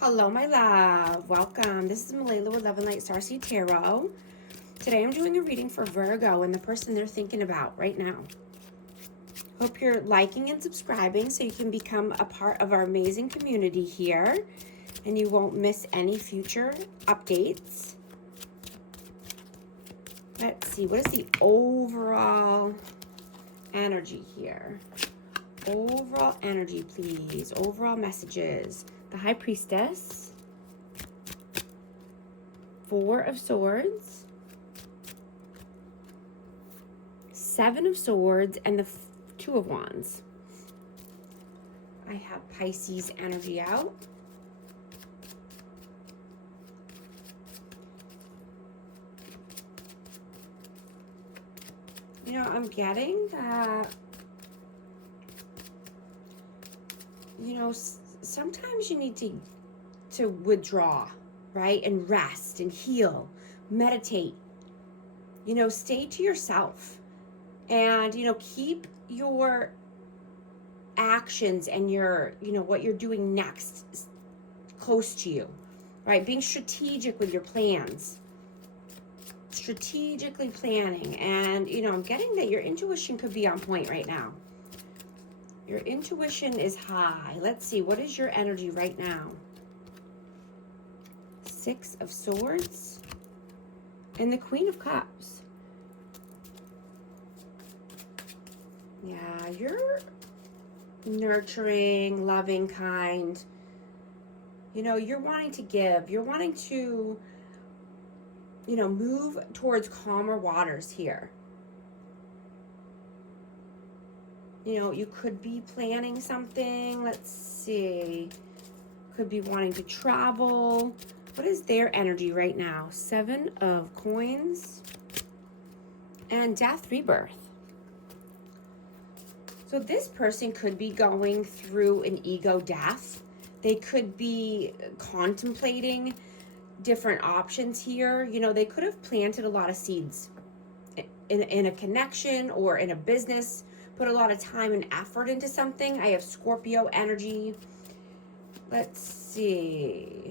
Hello, my love. Welcome. This is Malayla with Love and Light Starseed Tarot. Today I'm doing a reading for Virgo and the person they're thinking about right now. Hope you're liking and subscribing so you can become a part of our amazing community here and you won't miss any future updates. Let's see, what is the overall energy here? Overall energy, please. Overall messages. The High Priestess, Four of Swords, Seven of Swords, and the Two of Wands. I have Pisces energy out. You know, I'm getting that, you know, sometimes you need to withdraw, right? And rest and heal, meditate, you know, stay to yourself and, you know, keep your actions and your, you know, what you're doing next close to you, right? Being strategic with your plans, strategically planning. And, you know, I'm getting that your intuition could be on point right now. Your intuition is high. Let's see, what is your energy right now? Six of Swords and the Queen of Cups. Yeah, you're nurturing, loving, kind. You know, you're wanting to give. You're wanting to, you know, move towards calmer waters here. You know, you could be planning something. Let's see. Could be wanting to travel. What is their energy right now? Seven of Coins and Death, Rebirth. So this person could be going through an ego death. They could be contemplating different options here. You know, they could have planted a lot of seeds in a connection or in a business, put a lot of time and effort into something. I have Scorpio energy. Let's see.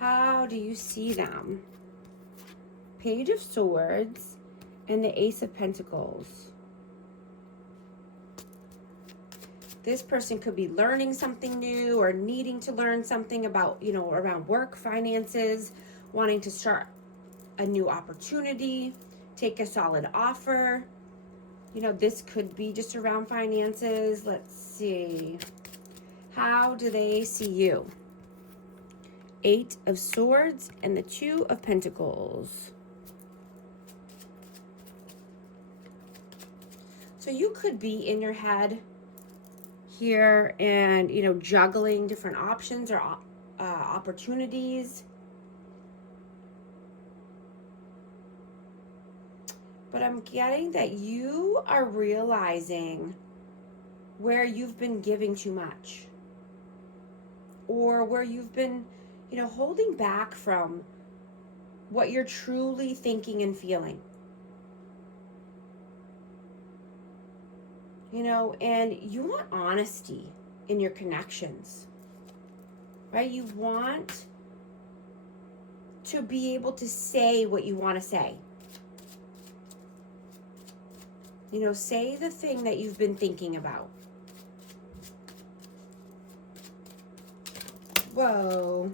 How do you see them? Page of Swords and the Ace of Pentacles. This person could be learning something new or needing to learn something about, you know, around work, finances, wanting to start a new opportunity, take a solid offer. You know, this could be just around finances. Let's see. How do they see you? Eight of Swords and the Two of Pentacles. So you could be in your head here and, you know, juggling different options or opportunities. But I'm getting that you are realizing where you've been giving too much or where you've been, you know, holding back from what you're truly thinking and feeling. You know, and you want honesty in your connections, right? You want to be able to say what you want to say. You know, say the thing that you've been thinking about. Whoa.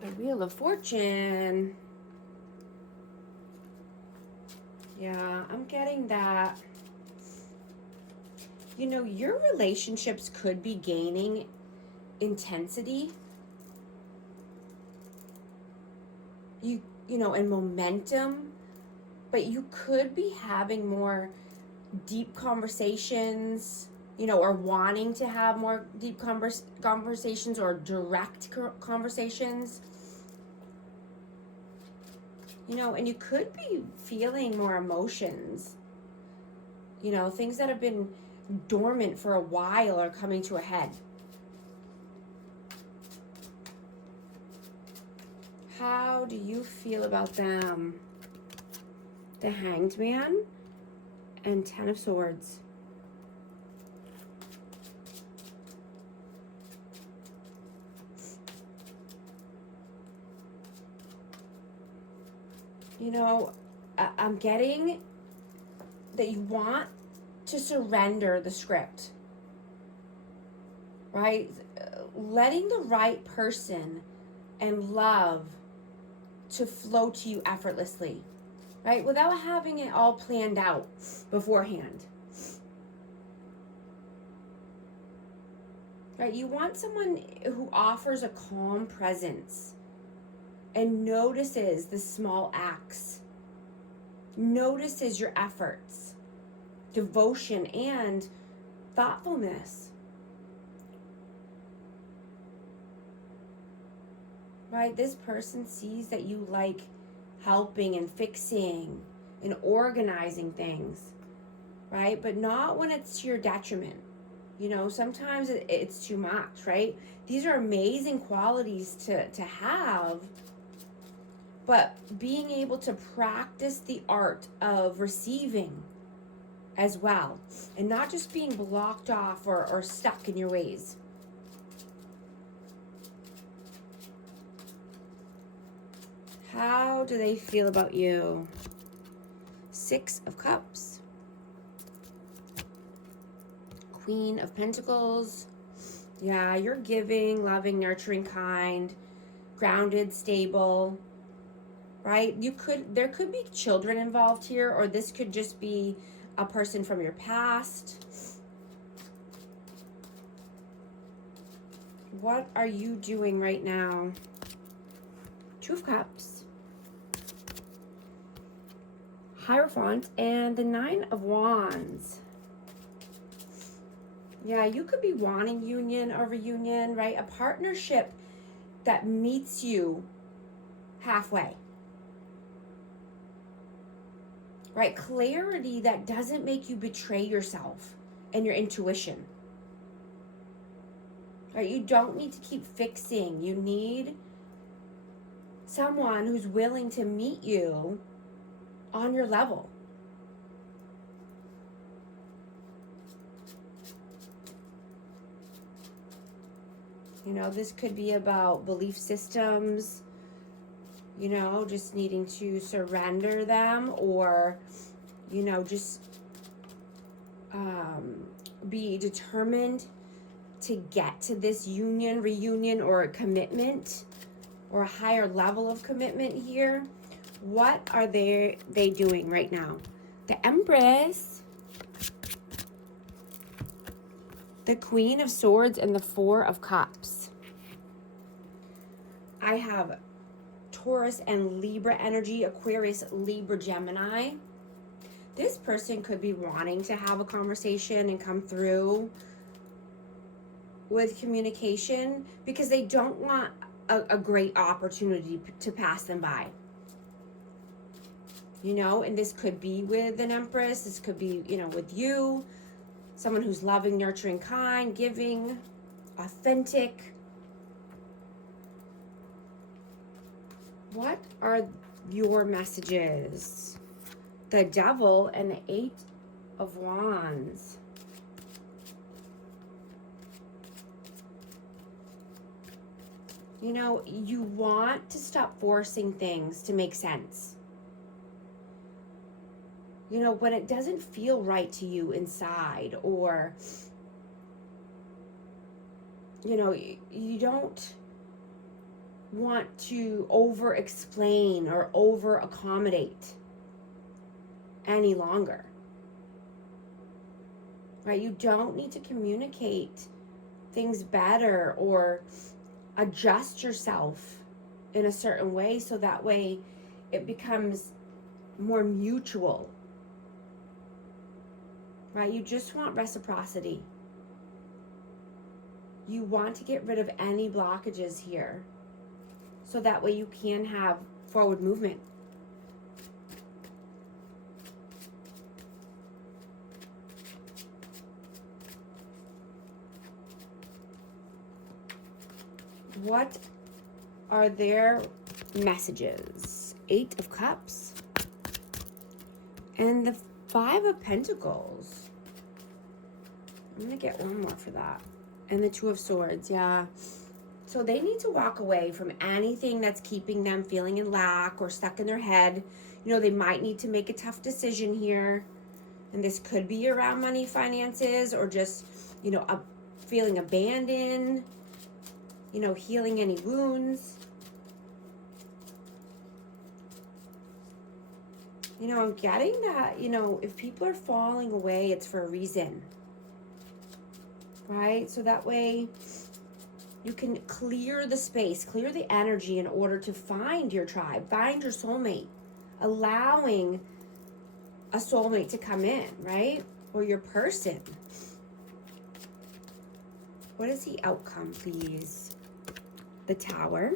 The Wheel of Fortune. Yeah, I'm getting that. You know, your relationships could be gaining intensity. You know, and momentum. But you could be having more deep conversations, you know, or wanting to have more deep conversations or direct conversations. You know, and you could be feeling more emotions. You know, things that have been dormant for a while are coming to a head. How do you feel about them? The Hanged Man and Ten of Swords. You know, I'm getting that you want to surrender the script, right? Letting the right person and love to flow to you effortlessly, right? Without having it all planned out beforehand. Right? You want someone who offers a calm presence and notices the small acts, notices your efforts, devotion, and thoughtfulness. Right? This person sees that you like helping and fixing and organizing things, right? But not when it's to your detriment. You know, sometimes it's too much, right? These are amazing qualities to have, but being able to practice the art of receiving as well, and not just being blocked off or stuck in your ways. How do they feel about you? 6 of Cups. Queen of Pentacles. Yeah, you're giving, loving, nurturing, kind, grounded, stable, right? There could be children involved here, or this could just be a person from your past. What are you doing right now? 2 of Cups. Hierophant and the 9 of Wands. Yeah, you could be wanting union or reunion, right? A partnership that meets you halfway. Right? Clarity that doesn't make you betray yourself and your intuition. Right? You don't need to keep fixing. You need someone who's willing to meet you on your level. You know, this could be about belief systems, you know, just needing to surrender them, or, you know, just be determined to get to this union, reunion, or a commitment, or a higher level of commitment here. What are they doing right now? The Empress, the Queen of Swords, and the 4 of Cups. I have Taurus and Libra energy, Aquarius, Libra, Gemini. This person could be wanting to have a conversation and come through with communication because they don't want a great opportunity to pass them by. You know, and this could be with an Empress. This could be, you know, with you. Someone who's loving, nurturing, kind, giving, authentic. What are your messages? The Devil and the 8 of Wands. You know, you want to stop forcing things to make sense. You know, when it doesn't feel right to you inside, or, you know, you don't want to over explain or over accommodate any longer, right? You don't need to communicate things better or adjust yourself in a certain way so that way it becomes more mutual, right? You just want reciprocity. You want to get rid of any blockages here so that way you can have forward movement. What are their messages? 8 of Cups and the 5 of Pentacles. I'm gonna get one more for that. And the 2 of Swords, yeah. So they need to walk away from anything that's keeping them feeling in lack or stuck in their head. You know, they might need to make a tough decision here. And this could be around money, finances, or just, you know, feeling abandoned, you know, healing any wounds. You know, I'm getting that, you know, if people are falling away, it's for a reason. Right? So that way you can clear the space, clear the energy in order to find your tribe, find your soulmate, allowing a soulmate to come in, right? Or your person. What is the outcome, please? The Tower,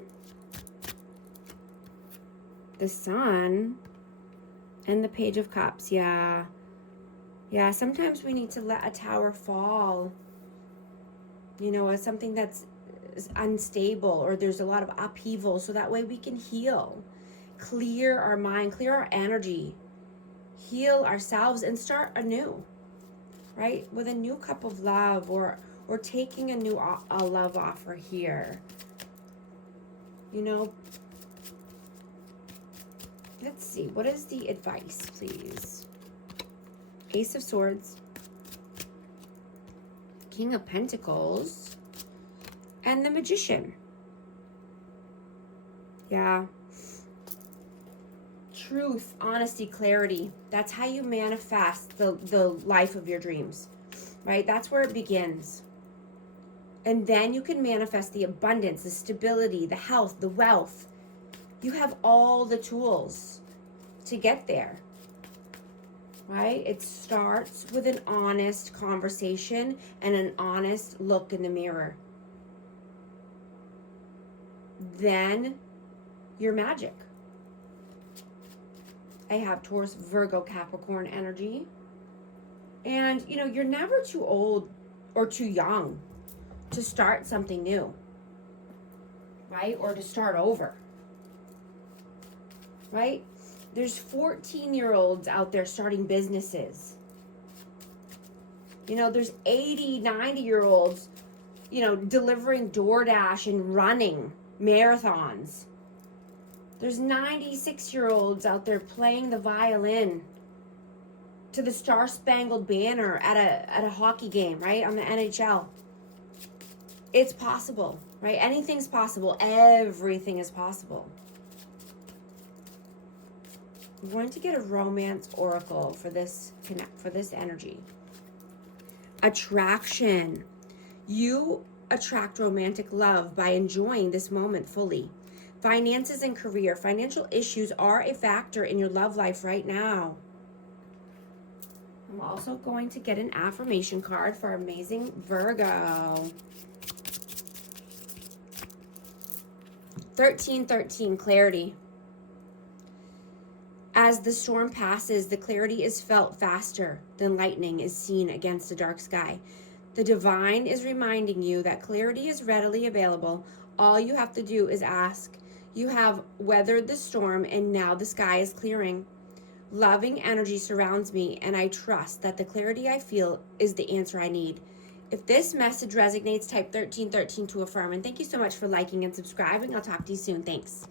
the Sun, and the Page of Cups. Yeah, sometimes we need to let a tower fall, you know, as something that's unstable, or there's a lot of upheaval, so that way we can heal, clear our mind, clear our energy, heal ourselves, and start anew, right? With a new cup of love, or taking a new love offer here. You know, let's see, what is the advice, please? Ace of Swords, King of Pentacles, and the Magician. Yeah. Truth, honesty, clarity. That's how you manifest the life of your dreams, right? That's where it begins. And then you can manifest the abundance, the stability, the health, the wealth. You have all the tools to get there, right? It starts with an honest conversation and an honest look in the mirror. Then you're magic. I have Taurus, Virgo, Capricorn energy. And, you know, you're never too old or too young to start something new, right? Or to start over, right? There's 14-year-olds out there starting businesses. You know, there's 80, 90-year-olds, you know, delivering DoorDash and running marathons. There's 96-year-olds out there playing the violin to the Star-Spangled Banner at a hockey game, right? On the NHL. It's possible, right? Anything's possible. Everything is possible. I'm going to get a romance oracle for this energy. Attraction. You attract romantic love by enjoying this moment fully. Finances and career. Financial issues are a factor in your love life right now. I'm also going to get an affirmation card for amazing Virgo. 1313, clarity. As the storm passes, the clarity is felt faster than lightning is seen against a dark sky. The divine is reminding you that clarity is readily available. All you have to do is ask. You have weathered the storm, and now the sky is clearing. Loving energy surrounds me, and I trust that the clarity I feel is the answer I need. If this message resonates, type 1313 to affirm. And thank you so much for liking and subscribing. I'll talk to you soon. Thanks.